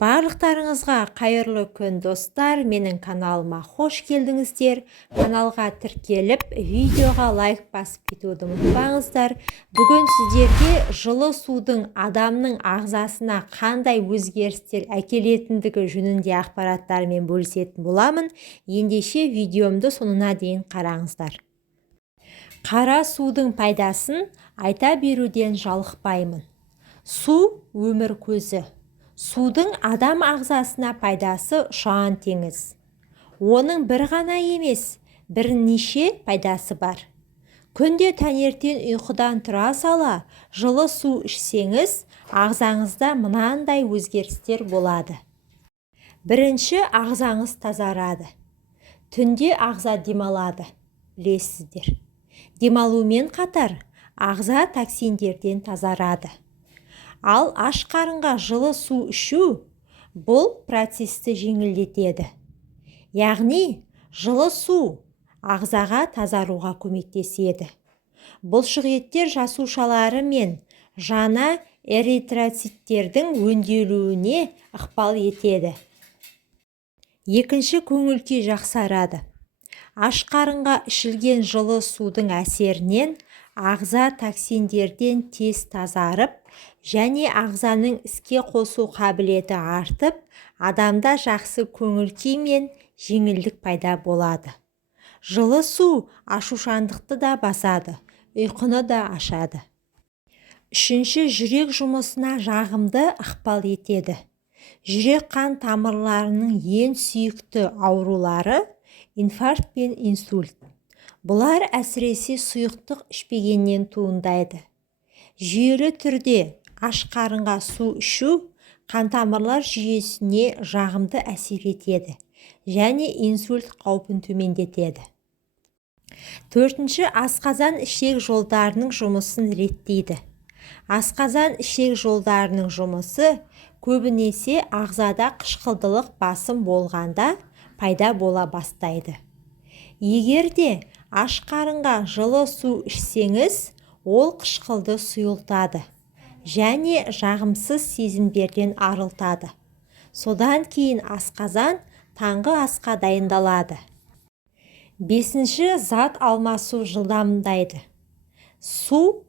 Барлықтарыңызға қайырлы күн достар, менің каналыма хош келдіңіздер. Каналға тіркеліп, видеоға лайк басып кетуді ұмытпаңыздар. Бүгін сіздерге жылы судың адамның ағзасына қандай өзгерістер әкелетіндігі жөнінде ақпараттармен бөлісетін боламын. Ендеше видеомды соңына дейін қараңыздар. Қара судың пайдасын айта беруден жалықпаймын. Су өмір көзі. Судың адам ағзасына пайдасы ұшан теңіз. Оның бір ғана емес, бірнеше пайдасы бар. Күнде таңертең ұйқыдан тұра сала, жылы су ішсеңіз, ағзаңызда мынандай өзгерістер болады. Бірінші, ағзаңыз тазарады. Түнде ағза демалады, білесіздер. Демалумен қатар, ағза токсиндерден тазарады. Ал аш қарынға жылы су ішу бұл процесті жеңілдетеді. Яғни, жылы су ағзаға тазаруға көмектеседі. Бұлшықеттер жасушалары мен жаңа эритроциттердің өңделуіне ықпал етеді. Екінші, көңіл-күй жақсарады. Аш қарынға ішілген жылы судың әсерінен ағза токсиндерден тез тазарып, және ағзаның іске қосу қабілеті артып, адамда жақсы көңіл-күй мен жеңілдік пайда болады. Жылы су ашушаңдықты да басады, ұйқыны да ашады. Үшінші, жүрек жұмысына жағымды ықпал етеді. Жүрек қан тамырларының ең сүйікті аурулары инфаркт пен инсульт. Бұлар әсіресе сұйықтық ішпегеннен туындайды. Жүйелі түрде аш қарынға су ішу қантамырлар жүйесіне жағымды әсер етеді және инсульт қаупін төмендетеді. Төртінші, асқазан ішек жолдарының жұмысын реттейді. Асқазан ішек жолдарының жұмысы көбінесе ағзада қышқылдылық басым болғанда пайда бола бастайды. Егер де аш қарынға жылы су ішсеңіз, ол қышқылды сұйылтады және жағымсыз сезімдерден арылтады. Содан кейін асқазан таңғы асқа дайындалады. Бесінші, зат алмасу жылдамдайды. Су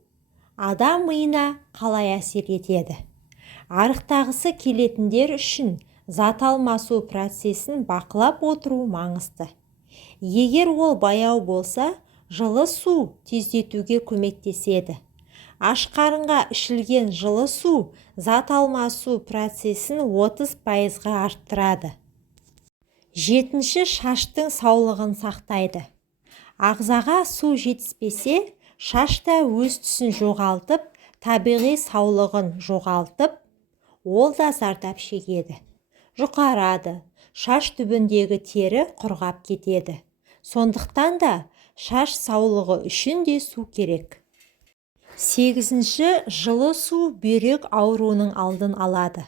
адам миына қалай әсер етеді? Арықтағысы келетіндер үшін зат алмасу процесін бақылап отыру маңызды. Егер ол баяу болса, жылы су тездетуге көмектеседі. Аш қарынға ішілген жылы су зат алмасу процесін 30%-ға арттырады. Жетінші, шаштың саулығын сақтайды. Ағзаға су жетіспесе, шаш та өз түсін жоғалтып, табиғи саулығын жоғалтып, ол да зардап шегеді. Жұқарады, шаш түбіндегі тері құрғап кетеді. Сондықтан да шаш саулығы үшін де су керек. Сегізінші, жылы су бүйрек ауруының алдын алады.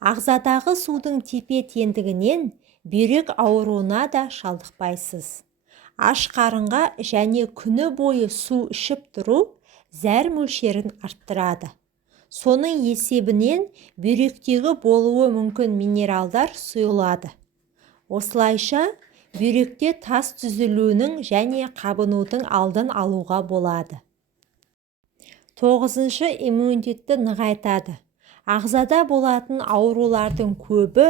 Ағзадағы судың тепе-теңдігінен бүйрек ауруына да шалдықпайсыз. Аш қарынға және күні бойы су ішіп тұру зәр мөлшерін арттырады. Соның есебінен бүйректегі болуы мүмкін минералдар сұйылады. Осылайша, бүйректе тас түзілуінің және қабынудың алдын алуға болады. Тоғызыншы, иммунитетті нығайтады. Ағзада болатын аурулардың көбі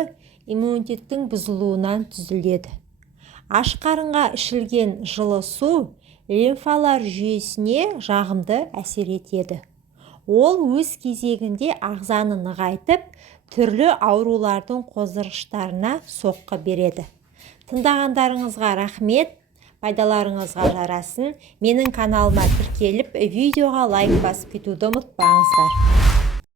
иммунитеттің бұзылуынан түзіледі. Аш қарынға ішілген жылы су лимфалар жүйесіне жағымды әсер етеді. Ол өз кезегінде ағзаны нығайтып, түрлі аурулардың қоздырғыштарына соққы береді. Тыңдағандарыңызға рахмет, пайдаларыңызға жарасын. Менің каналыма тіркеліп, видеоға лайк басып кетуді ұмытпаңыздар.